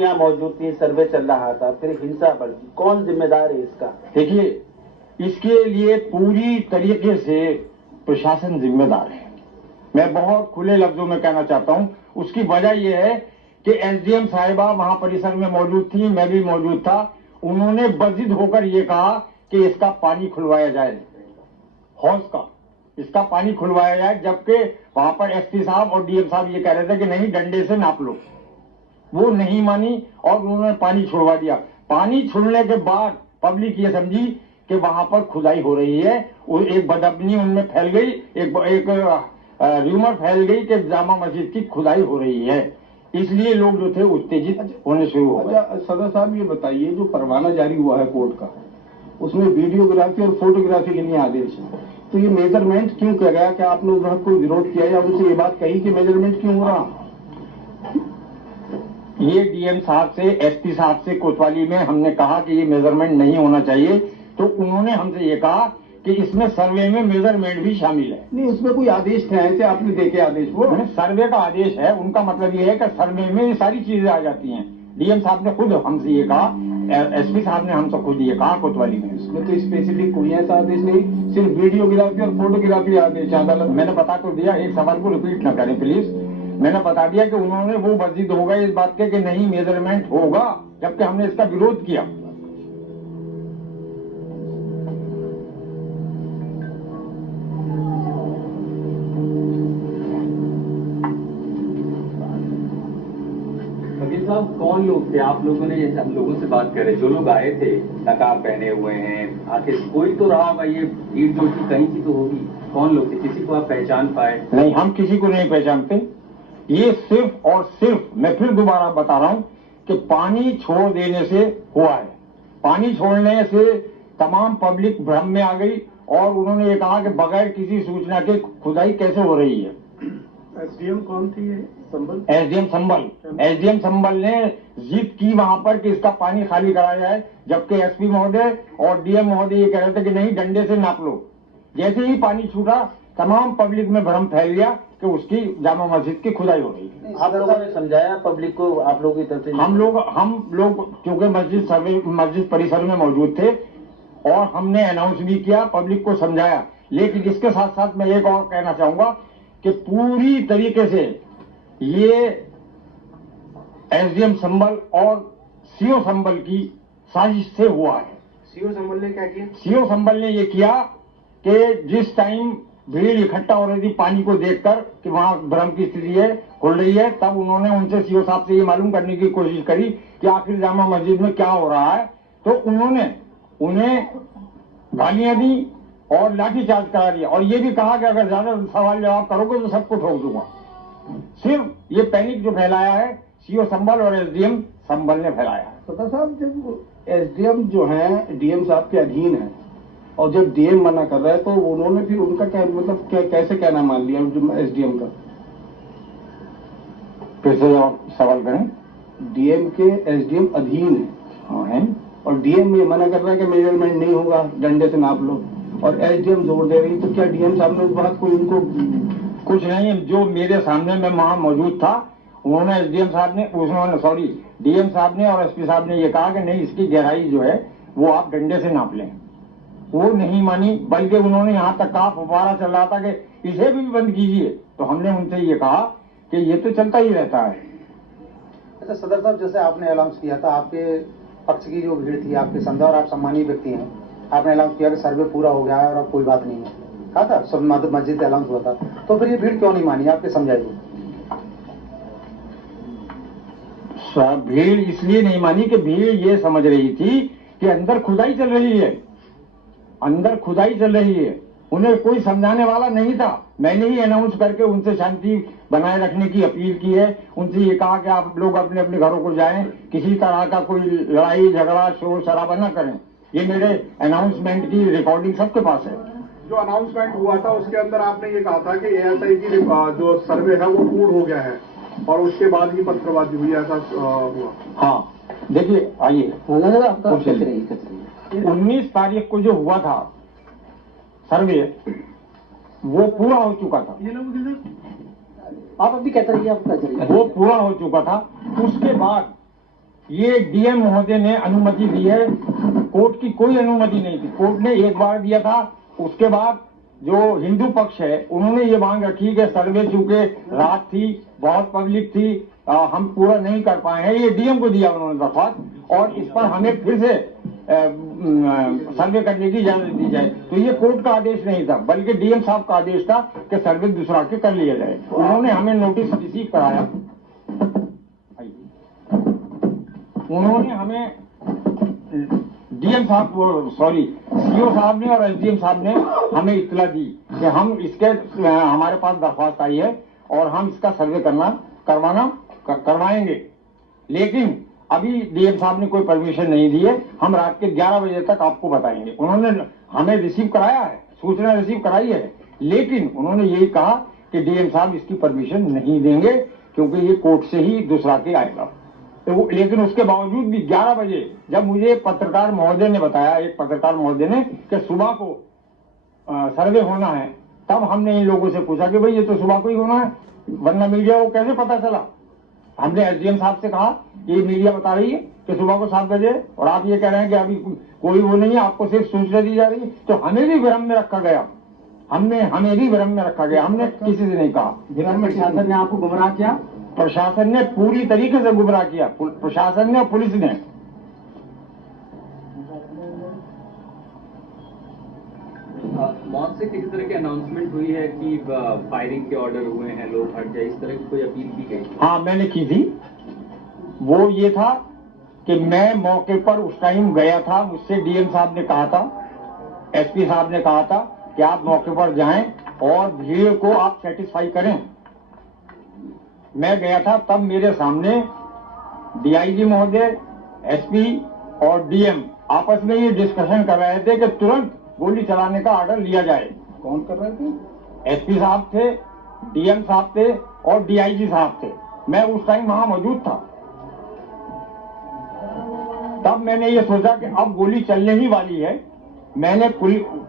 लड़कियां मौजूद थी, सर्वे चल रहा था, फिर हिंसा बढ़ गई, कौन जिम्मेदार है इसका? देखिए, इसके लिए पूरी तरीके से प्रशासन जिम्मेदार है। मैं बहुत खुले लफ्जों में कहना चाहता हूं। उसकी वजह यह है कि एसडीएम साहिबा वहां परिसर में मौजूद थी, मैं भी मौजूद था। उन्होंने बजिद होकर यह कहा कि इसका पानी खुलवाया जाए, हौज का इसका पानी खुलवाया जाए, जबकि वहां पर एसपी साहब और डीएम साहब ये कह रहे थे कि नहीं, डंडे से नाप लो। वो नहीं मानी और उन्होंने पानी छुड़वा दिया। पानी छोड़ने के बाद पब्लिक ये समझी कि वहां पर खुदाई हो रही है। एक बदअबनी उनमें फैल गई, एक र्यूमर फैल गई कि जामा मस्जिद की खुदाई हो रही है। इसलिए लोग जो थे उत्तेजित होने शुरू हो गए। अच्छा सदर साहब, ये बताइए, जो परवाना जारी हुआ है कोर्ट का, उसमें वीडियोग्राफी और फोटोग्राफी के लिए आदेश है, तो ये मेजरमेंट क्यों किया गया? क्या आपने उस वक्त कोई विरोध किया या उनसे ये बात कही कि मेजरमेंट क्यों हो रहा? ये डीएम साहब से, एसपी साहब से कोतवाली में हमने कहा कि ये मेजरमेंट नहीं होना चाहिए, तो उन्होंने हमसे ये कहा कि इसमें सर्वे में मेजरमेंट भी शामिल है। नहीं, उसमें कोई आदेश थे ऐसे आपने देखे आदेश? वो सर्वे का आदेश है, उनका मतलब ये है कि सर्वे में ये सारी चीजें आ जाती हैं। डीएम साहब ने खुद हमसे ये कहा, एसपी साहब ने हमसे खुद ये कहा कोतवाली में। इसमें तो स्पेसिफिक कोई ऐसा आदेश नहीं, सिर्फ वीडियोग्राफी और फोटोग्राफी आदेश अदालत। मैंने बता तो दिया, एक सवाल को रिपीट न करें प्लीज। मैंने बता दिया कि उन्होंने वो बजिद हो गए इस बात के कि नहीं मेजरमेंट होगा, जबकि हमने इसका विरोध किया। वकील साहब, कौन लोग थे? आप लोगों ने जैसे हम लोगों से बात करे, जो लोग आए थे नकाब पहने हुए हैं, आखिर कोई तो रहा होगा, ये भीड़ जो थी कहीं की तो होगी। कौन लोग थे? किसी को आप पहचान पाए? नहीं, हम किसी को नहीं पहचानते। ये सिर्फ और सिर्फ, मैं फिर दोबारा बता रहा हूं कि पानी छोड़ देने से हुआ है। पानी छोड़ने से तमाम पब्लिक भ्रम में आ गई और उन्होंने ये कहा कि बगैर किसी सूचना के खुदाई कैसे हो रही है। एसडीएम कौन थी ये? संबल? एसडीएम संबल। एसडीएम संबल ने जिद की वहां पर कि इसका पानी खाली कराया जाए, जबकि एसपी महोदय और डीएम महोदय ये कह रहे थे कि नहीं, डंडे से नाप लो। जैसे ही पानी छूटा, तमाम पब्लिक में भ्रम फैल गया कि उसकी जामा मस्जिद की खुदाई हो रही है। आप लोगों ने समझाया पब्लिक को, आप लोगों की तरफ से? हम लोग क्योंकि मस्जिद परिसर में मौजूद थे और हमने अनाउंस भी किया, पब्लिक को समझाया। लेकिन इसके साथ साथ मैं एक और कहना चाहूंगा कि पूरी तरीके से ये एसडीएम संबल और सीओ संबल की साजिश से हुआ है। सीओ संबल ने क्या किया? सीओ संबल ने ये किया कि जिस टाइम भीड़ इकट्ठा हो रही थी पानी को देखकर कि वहां भ्रम की स्थिति है, खुल रही है, तब उन्होंने उनसे, सीओ साहब से ये मालूम करने की कोशिश करी कि आखिर जामा मस्जिद में क्या हो रहा है। तो उन्होंने उन्हें गालियां दी और लाठीचार्ज करा दिया और ये भी कहा कि अगर ज्यादा सवाल जवाब करोगे तो सबको ठोक दूंगा। सिर्फ ये पैनिक जो फैलाया है सीओ संबल और एसडीएम संबल ने फैलाया। सत्ता साहब, जब एसडीएम जो है डीएम साहब के अधीन है और जब डीएम मना कर रहा है, तो उन्होंने फिर उनका क्या मतलब, कैसे कहना मान लिया एसडीएम का? फिर से सवाल करें। डीएम के एसडीएम अधीन है और डीएम ये मना कर रहा है कि मेजरमेंट नहीं होगा, डंडे से नाप लो, और एसडीएम जोर दे रही, तो क्या डीएम साहब ने उस बात को इनको? कुछ नहीं, जो मेरे सामने मैं वहां मौजूद था, उन्होंने डीएम साहब ने और एसपी साहब ने ये कहा कि नहीं, इसकी गहराई जो है वो आप डंडे से नाप लें। वो नहीं मानी, बल्कि उन्होंने यहाँ तक कहा, फव्वारा चल रहा था कि इसे भी बंद कीजिए। तो हमने उनसे ये कहा कि ये तो चलता ही रहता है। अच्छा सदर साहब, जैसे आपने अनाउंस किया था, आपके पक्ष की जो भीड़ थी, आपके समझा, और आप सम्मानीय व्यक्ति हैं, आपने अनाउंस किया कि सर्वे पूरा हो गया है और अब कोई बात नहीं है, कहा था, सब मस्जिद से अनाउंस हुआ था, तो फिर ये भीड़ क्यों नहीं मानी? आपके समझाइए। भीड़ इसलिए नहीं मानी कि भीड़ ये समझ रही थी कि अंदर खुदाई चल रही है, अंदर खुदाई चल रही है। उन्हें कोई समझाने वाला नहीं था। मैंने ही अनाउंस करके उनसे शांति बनाए रखने की अपील की है। उनसे ये कहा कि आप लोग अपने अपने घरों को जाएं, किसी तरह का कोई लड़ाई झगड़ा शोर शराबा न करें। ये मेरे अनाउंसमेंट की रिकॉर्डिंग सबके पास है। जो अनाउंसमेंट हुआ था उसके अंदर आपने ये कहा था कि एएसआई की जो सर्वे है वो पूर्ण हो गया है और उसके बाद ही पत्रबाजी हुई, ऐसा हुआ? हाँ, देखिए, आइए 19 तारीख को जो हुआ था सर्वे, वो पूरा हो चुका था। आप अभी कहते रहिए, आप कहते रहिए। वो पूरा हो चुका था। उसके बाद ये डीएम महोदय ने अनुमति दी है, कोर्ट की कोई अनुमति नहीं थी। कोर्ट ने एक बार दिया था, उसके बाद जो हिंदू पक्ष है उन्होंने ये मांग रखी कि सर्वे चूंकि रात थी, बहुत पब्लिक थी, हम पूरा नहीं कर पाए हैं, ये डीएम को दिया उन्होंने दरख्वास्त, और इस पर हमें फिर से सर्वे करने की इजाजत दी जाए। तो ये कोर्ट का आदेश नहीं था, बल्कि डीएम साहब का आदेश था कि सर्वे दूसरा के कर लिया जाए। उन्होंने हमें नोटिस रिसीव कराया, उन्होंने हमें डीएम साहब सॉरी सीओ साहब ने और एसडीएम साहब ने हमें इत्तला दी कि हम इसके हमारे पास दरख्वास्त आई है और हम इसका सर्वे करवाएंगे, लेकिन अभी डीएम साहब ने कोई परमिशन नहीं दी है, हम रात के 11 बजे तक आपको बताएंगे। उन्होंने हमें रिसीव कराया है, सूचना रिसीव कराई है, लेकिन उन्होंने यही कहा कि डीएम साहब इसकी परमिशन नहीं देंगे क्योंकि ये कोर्ट से ही दूसरा के आएगा। तो लेकिन उसके बावजूद भी 11 बजे जब मुझे पत्रकार महोदय ने बताया, एक पत्रकार महोदय ने, कि सुबह को सर्वे होना है, तब हमने इन लोगों से पूछा कि भाई ये तो सुबह को ही होना है, वरना मीडिया को कैसे पता चला। हमने एसडीएम साहब से कहा ये मीडिया बता रही है कि सुबह को 7 बजे, और आप ये कह रहे हैं कि अभी कोई वो नहीं है, आपको सिर्फ सूचना दी जा रही है। तो हमें भी भ्रम में रखा गया, हमें भी भ्रम में रखा गया, हमने किसी से नहीं कहा। प्रशासन ने आपको गुमराह किया? प्रशासन ने पूरी तरीके से गुमराह किया, प्रशासन ने और पुलिस ने। मौत से किसी तरह की अनाउंसमेंट हुई है कि फायरिंग के ऑर्डर हुए हैं, लोग हट जाए, इस तरह की कोई अपील की गई? हाँ, मैंने की थी। वो ये था कि मैं मौके पर उस टाइम गया था, मुझसे डीएम साहब ने कहा था, एसपी साहब ने कहा था कि आप मौके पर जाएं और भीड़ को आप सेटिस्फाई करें। मैं गया था, तब मेरे सामने डीआईजी महोदय, एसपी और डीएम आपस में ये डिस्कशन कर रहे थे कि तुरंत गोली चलाने का ऑर्डर लिया जाए। कौन कर रहे थे? एसपी साहब थे, डीएम साहब थे और डीआईजी साहब थे। मैं उस टाइम वहां मौजूद था। तब मैंने ये सोचा कि अब गोली चलने ही वाली है। मैंने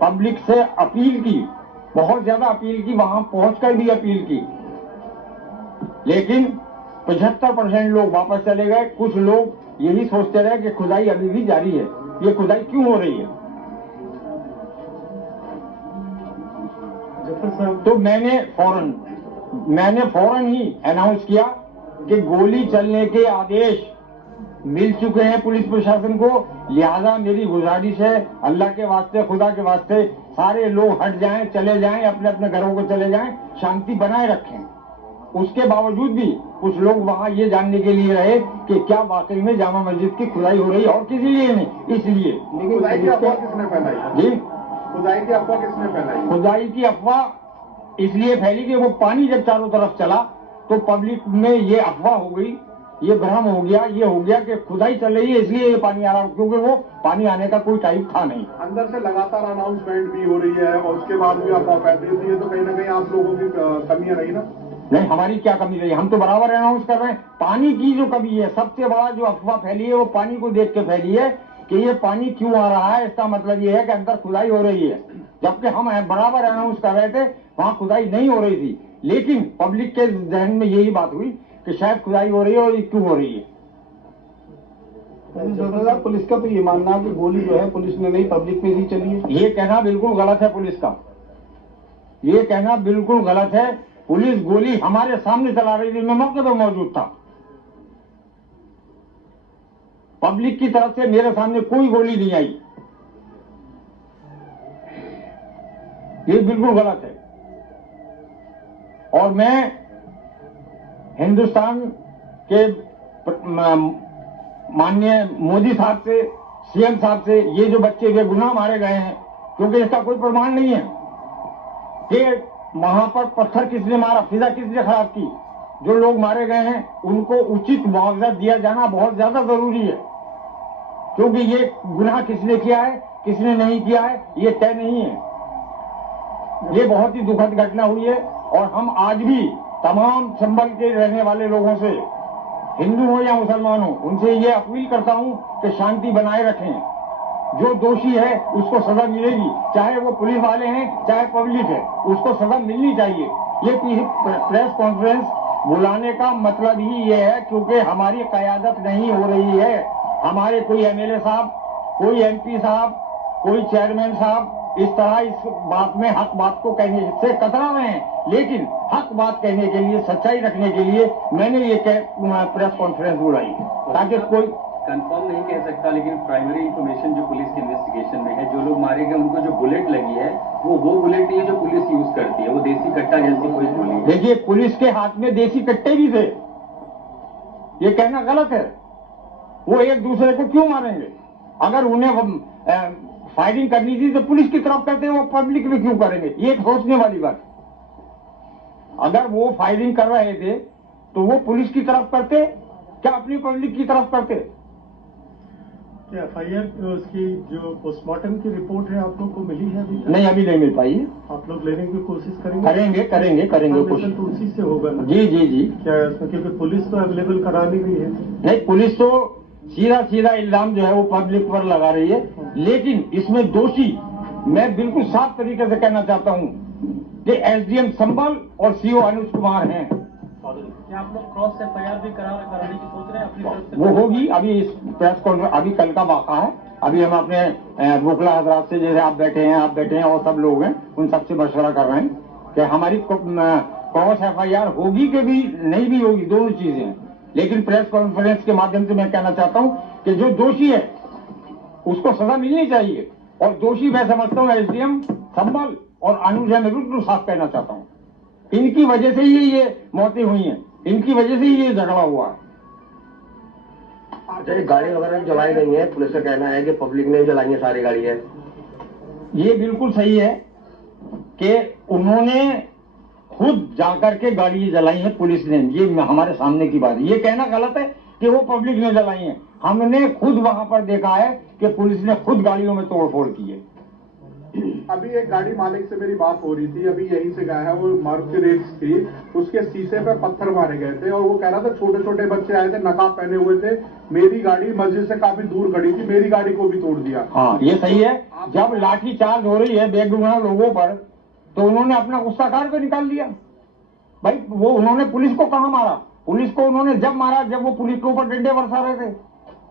पब्लिक से अपील की, बहुत ज्यादा अपील की, वहां पहुंचकर भी अपील की, लेकिन 75% लोग वापस चले गए। कुछ लोग यही सोचते रहे कि खुदाई अभी भी जारी है, ये खुदाई क्यों हो रही है। तो मैंने फौरन ही अनाउंस किया कि गोली चलने के आदेश मिल चुके हैं पुलिस प्रशासन को, लिहाजा मेरी गुजारिश है, अल्लाह के वास्ते, खुदा के वास्ते, सारे लोग हट जाएं, चले जाएं, अपने अपने घरों को चले जाएं, शांति बनाए रखें। उसके बावजूद भी कुछ लोग वहां ये जानने के लिए रहे कि क्या वाकई में जामा मस्जिद की खुदाई हो रही है, और किसी लिए नहीं, इसलिए। लेकिन खुदाई की अफवाह किसने फैलाई? जी, खुदाई की अफवाह किसने फैलाई? खुदाई की अफवाह इसलिए फैली कि वो पानी जब चारों तरफ चला तो पब्लिक में ये अफवाह हो गई, ये भ्रम हो गया, ये हो गया कि खुदाई चल रही है इसलिए ये पानी आ रहा, क्योंकि वो पानी आने का कोई टाइम था नहीं। अंदर से लगातार अनाउंसमेंट भी हो रही है और उसके बाद भी अफवाह फैल रही है, तो कहीं ना कहीं आप लोगों की कमियां रही ना? नहीं, हमारी क्या कमी रही, हम तो बराबर अनाउंस कर रहे हैं। पानी की जो कमी है, सबसे बड़ा जो अफवाह फैली है वो पानी को देख के फैली है कि ये पानी क्यों आ रहा है, इसका मतलब ये है कि अंदर खुदाई हो रही है, जबकि हम बराबर अनाउंस कर रहे थे वहां खुदाई नहीं हो रही थी। लेकिन पब्लिक के जहन में यही बात हुई कि शायद खुदाई हो रही है, और ये क्यों हो रही है। पुलिस का तो ये मानना है कि गोली जो है पुलिस ने नहीं, पब्लिक में ही चली है। ये कहना बिल्कुल गलत है पुलिस का, ये कहना बिल्कुल गलत है। पुलिस गोली हमारे सामने चला रही थी, मैं मौके पर मौजूद था। पब्लिक की तरफ से मेरे सामने कोई गोली नहीं आई, ये बिल्कुल गलत है। और मैं हिंदुस्तान के माननीय मोदी साहब से, सीएम साहब से, ये जो बच्चे बेगुनाह मारे गए हैं, क्योंकि इसका कोई प्रमाण नहीं है कि वहां पर पत्थर किसने मारा, फिजा किसने खराब की, जो लोग मारे गए हैं उनको उचित मुआवजा दिया जाना बहुत ज्यादा जरूरी है, क्योंकि ये गुनाह किसने किया है, किसने नहीं किया है, ये तय नहीं है। ये बहुत ही दुखद घटना हुई है, और हम आज भी तमाम संभल के रहने वाले लोगों से, हिंदू हो या मुसलमान हो, उनसे ये अपील करता हूं कि शांति बनाए रखें। जो दोषी है उसको सजा मिलेगी, चाहे वो पुलिस वाले हैं चाहे पब्लिक है, उसको सजा मिलनी चाहिए। ये प्रेस कॉन्फ्रेंस बुलाने का मतलब ही ये है क्योंकि हमारी क़यादत नहीं हो रही है। हमारे कोई एमएलए साहब, कोई एमपी साहब, कोई चेयरमैन साहब इस तरह इस बात में हक बात को कहने से कतरा रहे हैं, लेकिन हक बात कहने के लिए, सच्चाई रखने के लिए मैंने ये प्रेस कॉन्फ्रेंस बुलाई ताकि कोई कंफर्म नहीं कह सकता, लेकिन प्राइमरी इंफॉर्मेशन जो पुलिस के इन्वेस्टिगेशन में है, जो लोग मारे गए उनको जो बुलेट लगी है वो बुलेट नहीं है जो पुलिस यूज करती है, वो देसी कट्टा जैसी कोई गोली है। देखिए, पुलिस के हाथ में देसी कट्टे भी थे, ये कहना गलत है। वो एक दूसरे को क्यों मारेंगे? अगर उन्हें फायरिंग करनी थी तो पुलिस की तरफ करते, वो पब्लिक में क्यों करेंगे? ये एक सोचने वाली बात। अगर वो फायरिंग कर रहे थे तो वो पुलिस की तरफ करते, क्या अपनी पब्लिक की तरफ करते? एफआईआर उसकी जो पोस्टमार्टम की रिपोर्ट है आप लोग को मिली है अभी? नहीं, अभी नहीं मिल पाई है। आप लोग लेने की कोशिश करेंगे? करेंगे कोशिश तो उसी से होगा ना? जी जी जी। क्या है उसमें, क्योंकि पुलिस तो अवेलेबल करा ली गई है। नहीं, पुलिस तो सीधा इल्जाम जो है वो पब्लिक पर लगा रही है, लेकिन इसमें दोषी मैं बिल्कुल साफ तरीके से कहना चाहता हूं कि एसडीएम संभल और सीओ अनुज कुमार हैं। क्या आप लोग क्रॉस एफआईआर भी कराने की सोच रहे हैं अपनी तरफ से? वो होगी, अभी इस प्रेस कॉन्फ्रेंस अभी कल का वाक़ा है। अभी हम अपने बोखला हजरात से, जैसे आप बैठे हैं और सब लोग हैं, उन सबसे मशवरा कर रहे हैं कि हमारी क्रॉस एफआईआर होगी कि भी नहीं भी होगी, दोनों चीजें हैं। लेकिन प्रेस कॉन्फ्रेंस के माध्यम से मैं कहना चाहता हूं कि जो दोषी है उसको सजा मिलनी चाहिए, और दोषी मैं समझता हूं एसडीएम संभल और अनुज है। मैं बिल्कुल साफ कहना चाहता हूं, इनकी वजह से ही ये मौतें हुई हैं, इनकी वजह से ही ये झगड़ा हुआ है। अच्छा, गाड़ी वगैरह जलाई गई है, पुलिस का कहना है कि पब्लिक ने जलाई है सारी गाड़ी है। ये बिल्कुल सही है कि उन्होंने खुद जाकर के गाड़ी जलाई है पुलिस ने, ये हमारे सामने की बात है। ये कहना गलत है कि वो पब्लिक ने जलाई है। हमने खुद वहां पर देखा है कि पुलिस ने खुद गाड़ियों में तोड़फोड़ की है। अभी एक गाड़ी मालिक से मेरी बात हो रही थी, अभी यहीं से गया है, वो मारुति रेट्स थी, उसके शीशे पे पत्थर मारे गए थे और वो कह रहा था छोटे छोटे बच्चे आए थे, नकाब पहने हुए थे, मेरी गाड़ी मस्जिद से काफी दूर खड़ी थी, मेरी गाड़ी को भी तोड़ दिया। हाँ, ये सही है। जब लाठी चार्ज हो रही है बेगुनाह लोगों पर तो उन्होंने अपना गुस्सा कार पे निकाल लिया। भाई, वो उन्होंने पुलिस को कहाँ मारा? पुलिस को उन्होंने जब मारा जब वो पुलिस के ऊपर डंडे बरसा रहे थे,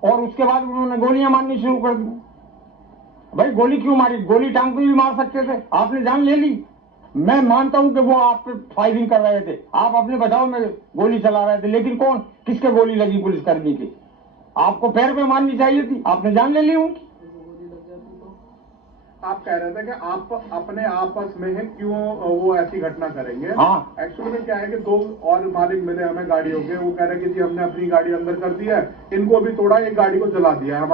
और उसके बाद उन्होंने गोलियां मारनी शुरू कर दी। भाई, गोली क्यों मारी? गोली टांग पे भी मार सकते थे, आपने जान ले ली। मैं मानता हूं कि वो आप पे फायरिंग कर रहे थे, आप अपने बचाव में गोली चला रहे थे, लेकिन कौन, किसके गोली लगी? पुलिसकर्मी की। आपको पैर पे मारनी चाहिए थी, आपने जान ले ली उनकी। आप कह रहे थे कि आप अपने आपस में है, क्यों वो ऐसी घटना करेंगे? हाँ, एक्चुअली में क्या है कि दो और मालिक मिले हमें गाड़ियों के, वो कह रहे कि जी हमने अपनी गाड़ी अंदर कर दी है, इनको भी तोड़ा, एक गाड़ी को जला दिया है हमारे।